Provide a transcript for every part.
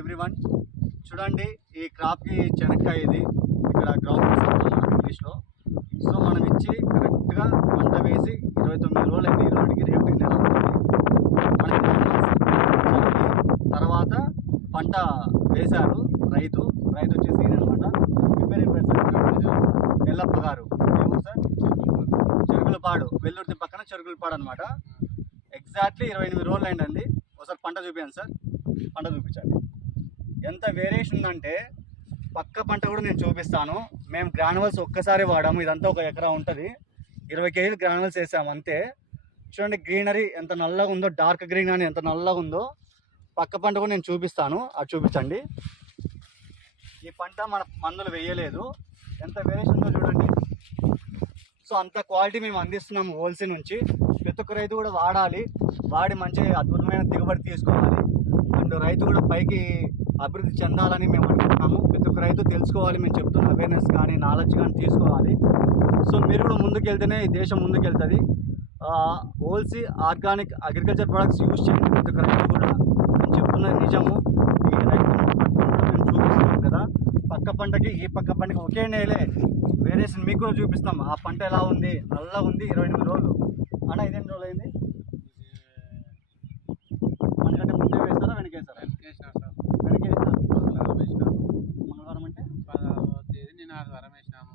Everyone. చూడండి ఈ క్రాప్కి చెనక్కాయ ఇది ఇక్కడ గ్రౌండ్ ఇంగ్లీష్లో. సో మనం ఇచ్చి కరెక్ట్గా పంట వేసి 29 రోజులు అయింది. ఈ రోజుకి రేపటికి నెల అవుతుంది. మనకి తర్వాత పంట వేశారు రైతు వచ్చేసి అనమాట. ఎల్లప్ప గారు సార్ చెరుకులపాడు, వెల్లుర్తి పక్కన చెరుకులపాడు అనమాట. ఎగ్జాక్ట్లీ 28 రోజులు అయిందండి. ఒకసారి పంట చూపించండి సార్, పంట చూపించండి. ఎంత వేరియేషన్ ఉందంటే పక్క పంట కూడా నేను చూపిస్తాను. మేము గ్రానువల్స్ ఒక్కసారి వాడాము. ఇదంతా 1 ఎకరా ఉంటుంది. 20 కేజీలు గ్రానువల్స్ వేసాము అంతే. చూడండి గ్రీనరీ ఎంత నల్లగా ఉందో, డార్క్ గ్రీన్ అని ఎంత నల్లగా ఉందో. పక్క పంట కూడా నేను చూపిస్తాను, అది చూపించండి. ఈ పంట మన మందులు వేయలేదు, ఎంత వేరియేషన్ ఉందో చూడండి. సో అంత క్వాలిటీ మేము అందిస్తున్నాము హోల్సేల్ నుంచి. ప్రతి ఒక్క రైతు కూడా వాడి మంచి అద్భుతమైన దిగుబడి తీసుకోవాలి. అండ్ రైతు కూడా పైకి అభివృద్ధి చెందాలని మేము అనుకుంటున్నాము. ప్రతి ఒక్క రైతు తెలుసుకోవాలి, మేము చెప్తున్న అవేర్నెస్ కానీ నాలెడ్జ్ కానీ తీసుకోవాలి. సో మీరు కూడా ముందుకు వెళ్తేనే ఈ దేశం ముందుకు వెళ్తుంది. Wholesale organic agriculture products use చేయండి ప్రతి ఒక్క రైతు కూడా. నేను చెప్తున్నది నిజము. ఈ రైతు మేము చూపిస్తున్నాం కదా, పక్క పంటకి ఈ పక్క పంటకి ఒకే నేలే వేరియేషన్ మీకు కూడా చూపిస్తాం. ఆ పంట ఎలా ఉంది, నల్లగా ఉంది. 28 రోజులు అన్న. ఇదేం రోజులు అయింది? మనకంటే ముందే వేస్తారా వెనకేస్తారా? వెనకేస్తారు. మంగళవారం అంటే 16వ తేదీ నేను ఆదివారం వేసినాము.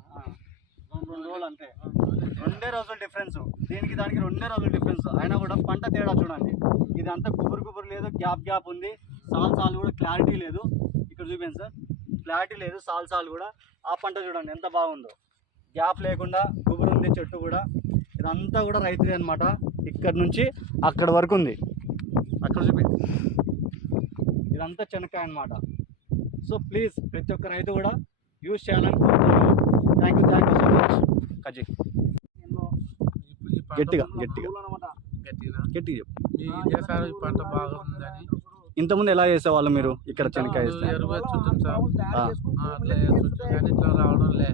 2 రోజులు అంతే. 2 రోజులు డిఫరెన్స్. దీనికి దానికి 2 రోజులు డిఫరెన్స్. అయినా కూడా పంట తేడా చూడండి. ఇది అంతా గుబురు లేదు, గ్యాప్ ఉంది. సాల్ కూడా క్లారిటీ లేదు. ఇక్కడ చూపించండి సార్, క్లారిటీ లేదు. సాల్ కూడా. ఆ పంట చూడండి ఎంత బాగుందో, గ్యాప్ లేకుండా గుబురు ఉంది చెట్టు కూడా. ఇదంతా కూడా రైతుది అనమాట. ఇక్కడ నుంచి అక్కడ వరకు ఉంది. అక్కడ చూపించండి, ఇదంతా చెనక్కాయ అనమాట. సో ప్లీజ్ ప్రతి ఒక్క రైతు కూడా యూజ్ చేయాలని కోరుతున్నాను. Thank you so much. కజీ గట్టిగా చెప్పు. ఈ పంట బాగుందని. ఇంతకుముందు ఎలా చేసేవాళ్ళు మీరు ఇక్కడ చెనక్కాయ? ఎరువు చుట్టాం సార్, అట్లా కానీ ఇట్లా రావడం లే.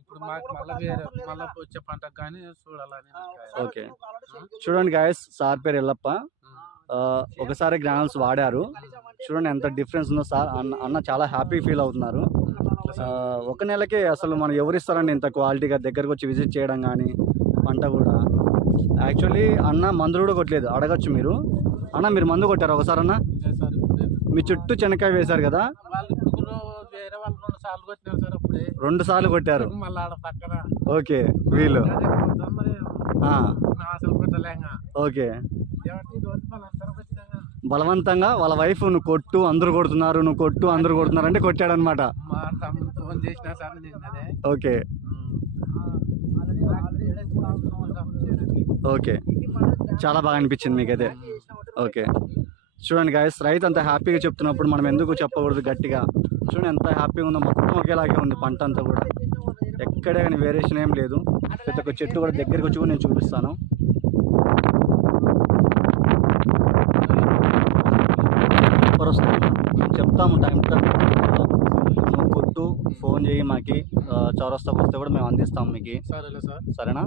ఇప్పుడు మాకు మళ్ళీ వచ్చే పంటకు కానీ చూడాలని. ఓకే చూడండి గాయస్, సార్ పేరు ఎల్లప్ప. ఒకసారి గ్రానుల్స్ వాడారు. చూడండి ఎంత డిఫరెన్స్ ఉందో. సార్ అన్న చాలా హ్యాపీ ఫీల్ అవుతున్నారు. 1 నెలకే అసలు మనం ఎవరిస్తారండి ఇంత క్వాలిటీగా దగ్గరకు వచ్చి విజిట్ చేయడం కానీ. పంట కూడా యాక్చువల్లీ అన్న మందులు కూడా కొట్టలేదు. అడగచ్చు మీరు. అన్న మీరు మందు కొట్టారు ఒకసారి? అన్న మీ చుట్టూ చెనక్కాయ వేశారు కదా, 2 సార్లు కొట్టారు. ఓకే వీళ్ళు ఓకే బలవంతంగా వాళ్ళ వైఫ్ నువ్వు కొట్టు అందరూ కొడుతున్నారు, నువ్వు కొట్టు అందరూ కొడుతున్నారు అంటే కొట్టాడు అనమాట. ఓకే ఓకే చాలా బాగా అనిపించింది మీకైతే. ఓకే చూడండి గాయస్, రైతు అంత హ్యాపీగా చెప్తున్నప్పుడు మనం ఎందుకు చెప్పకూడదు గట్టిగా. చూడండి ఎంత హ్యాపీగా ఉందో. మొత్తం ఒకేలాగే ఉంది పంట అంతా కూడా. ఎక్కడే కానీ వేరియేషన్ ఏం లేదు. ప్రతి ఒక్క చెట్టు కూడా దగ్గరికి వచ్చి కూడా నేను చూపిస్తాను. చెప్తాము టైం నువ్వు కొట్టు, ఫోన్ చేయి మాకి. చౌరస్తాకు వస్తే కూడా మేము అందిస్తాము మీకు. సరేనా? సరేనా?